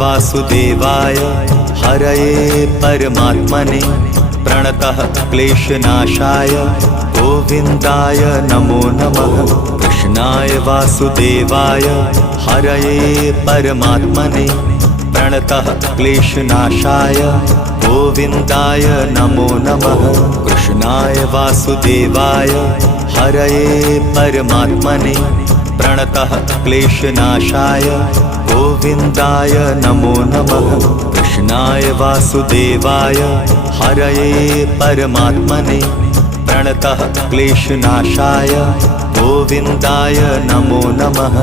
वासुदेवाय हरये परमात्मने प्रणतः क्लेशनाशाय गोविन्दाय नमो नमः। कृष्णाय वासुदेवाय हरये परमात्मने प्रणतः क्लेशनाशाय गोविन्दाय नमो नमः। कृष्णाय वासुदेवाय हरये परमात्मने प्रणतः क्लेशनाशाय गोविन्दाय नमो नमः। कृष्णाय वासुदेवाय हरये परमात्मने प्रणतः क्लेशनाशाय गोविन्दाय नमो नमः।